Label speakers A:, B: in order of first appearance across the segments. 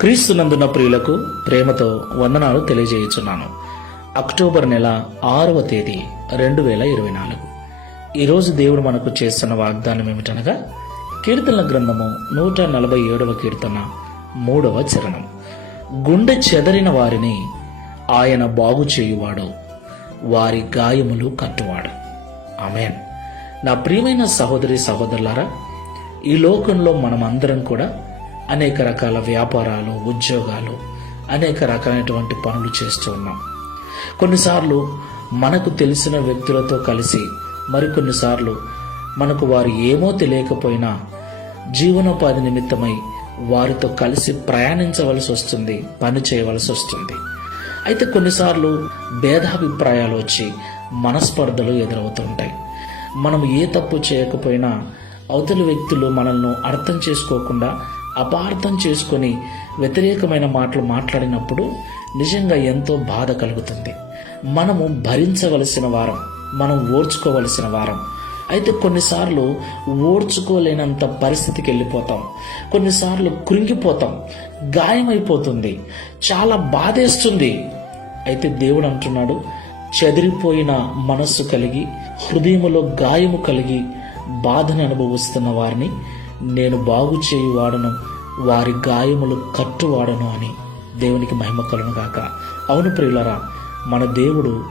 A: క్రీస్తునందున ప్రియులకు ప్రేమతో వందనాలు తెలియజేయుచున్నాను. అక్టోబర్ నెల ఆరవ తేదీ రెండు వేల ఇరవై నాలుగు. ఈరోజు దేవుడు మనకు చేస్తున్న వాగ్దానం ఏమిటనగా కీర్తనల గ్రంథము నూట నలభై ఏడవ కీర్తన మూడవ చరణం. గుండె చెదరిన వారిని ఆయన బాగు చేయువాడు వారి గాయములు కట్టువాడు. ఆమెన్. నా ప్రియమైన సహోదరి సహోదరులారా ఈ లోకంలో మనమందరం కూడా అనేక రకాల వ్యాపారాలు ఉద్యోగాలు అనేక రకాలైనటువంటి పనులు చేస్తూ ఉన్నాం. కొన్నిసార్లు మనకు తెలిసిన వ్యక్తులతో కలిసి మరికొన్నిసార్లు మనకు వారు ఏమో తెలియకపోయినా జీవనోపాధి నిమిత్తమై వారితో కలిసి ప్రయాణించవలసి వస్తుంది పని చేయవలసి వస్తుంది. అయితే కొన్నిసార్లు భేదాభిప్రాయాలు వచ్చి మనస్పర్ధలు ఎదురవుతుంటాయి. మనం ఏ తప్పు చేయకపోయినా అవతలి వ్యక్తులు మనల్ని అర్థం చేసుకోకుండా అపార్థం చేసుకొని వ్యతిరేకమైన మాటలు మాట్లాడినప్పుడు నిజంగా ఎంతో బాధ కలుగుతుంది. మనము భరించవలసిన వారం మనం ఓర్చుకోవలసిన వారం. అయితే కొన్నిసార్లు ఓర్చుకోలేనంత పరిస్థితికి వెళ్ళిపోతాం. కొన్నిసార్లు కృంగిపోతాం. గాయమైపోతుంది. చాలా బాధేస్తుంది. అయితే దేవుడు అంటున్నాడు చెదిరిపోయిన మనస్సు కలిగి హృదయములో గాయము కలిగి బాధను అనుభవిస్తున్న వారిని నేను బాగు చేయువాడను. వారి గాయములు కట్టువాడను అని దేవునికి మహిమ కలను గాక. అవును ప్రియులరా మన దేవుడు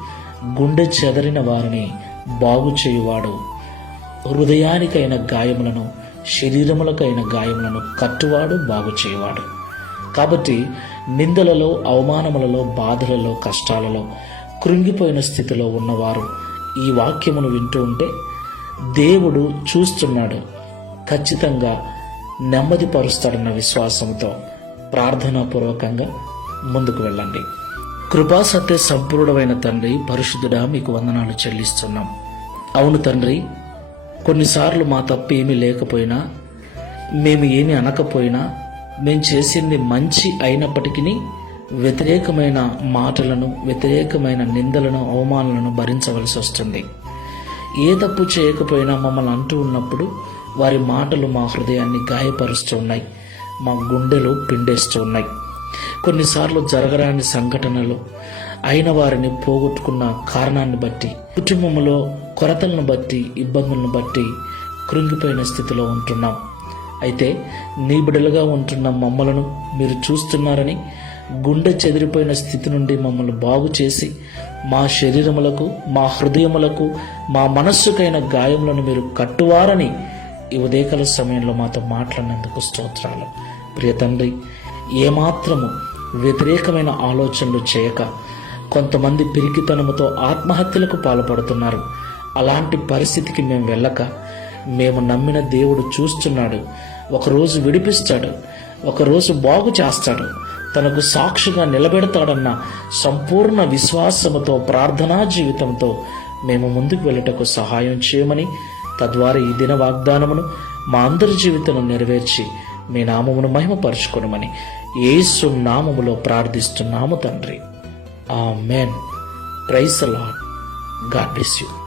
A: గుండె చెదరిన వారిని బాగు చేయువాడు. హృదయానికైన గాయములను శరీరములకైన గాయములను కట్టువాడు బాగు చేయవాడు. కాబట్టి నిందలలో అవమానములలో బాధలలో కష్టాలలో కృంగిపోయిన స్థితిలో ఉన్నవారు ఈ వాక్యమును వింటూ ఉంటే దేవుడు చూస్తున్నాడు. ఖచ్చితంగా నెమ్మదిపరుస్తాడన్న విశ్వాసంతో ప్రార్థనాపూర్వకంగా ముందుకు వెళ్ళండి. కృపా సత్య సంపూర్ణమైన తండ్రి పరిశుద్ధుడా మీకు వందనాలు చెల్లిస్తున్నాం. అవును తండ్రి కొన్నిసార్లు మా తప్పు ఏమీ లేకపోయినా మేము ఏమి అనకపోయినా మేము చేసింది మంచి అయినప్పటికీ వ్యతిరేకమైన మాటలను వ్యతిరేకమైన నిందలను అవమానాలను భరించవలసి వస్తుంది. ఏ తప్పు చేయకపోయినా మమ్మల్ని అంటూ ఉన్నప్పుడు వారి మాటలు మా హృదయాన్ని గాయపరుస్తున్నాయి మా గుండెలు పిండేస్తున్నాయి. కొన్నిసార్లు జరగరాని సంఘటనలు అయిన వారిని పోగొట్టుకున్న కారణాన్ని బట్టి కుటుంబంలో కొరతలను బట్టి ఇబ్బందులను బట్టి కృంగిపోయిన స్థితిలో ఉంటున్నాం. అయితే నీ బిడలుగా ఉంటున్న మమ్మలను మీరు చూస్తున్నారని గుండె చెదిరిపోయిన స్థితి నుండి మమ్మల్ని బాగు చేసి మా శరీరములకు మా హృదయములకు మా మనస్సుకైన గాయములను మీరు కట్టువారని ఈ ఉదయకాల సమయంలో మాతో మాట్లాడినందుకు స్తోత్రాలు. ప్రియ తండ్రి ఏమాత్రము వ్యతిరేకమైన ఆలోచనలు చేయక కొంతమంది పిరికితనముతో ఆత్మహత్యలకు పాల్పడుతున్నారు. అలాంటి పరిస్థితికి మేము వెళ్ళక మేము నమ్మిన దేవుడు చూస్తున్నాడు. ఒకరోజు విడిపిస్తాడు ఒకరోజు బాగు చేస్తాడు. తనకు సాక్షిగా నిలబెడతాడన్న సంపూర్ణ విశ్వాసముతో ప్రార్థనా జీవితంతో మేము ముందుకు వెళ్ళటకు సహాయం చేయమని తద్వారా ఈ దిన వాగ్దానమును మా అందరి జీవితంలో నెరవేర్చి మీ నామమును మహిమపరుచుకునమని యేసు నామములో ప్రార్థిస్తున్నాము తండ్రి. Amen praise lord God bless you.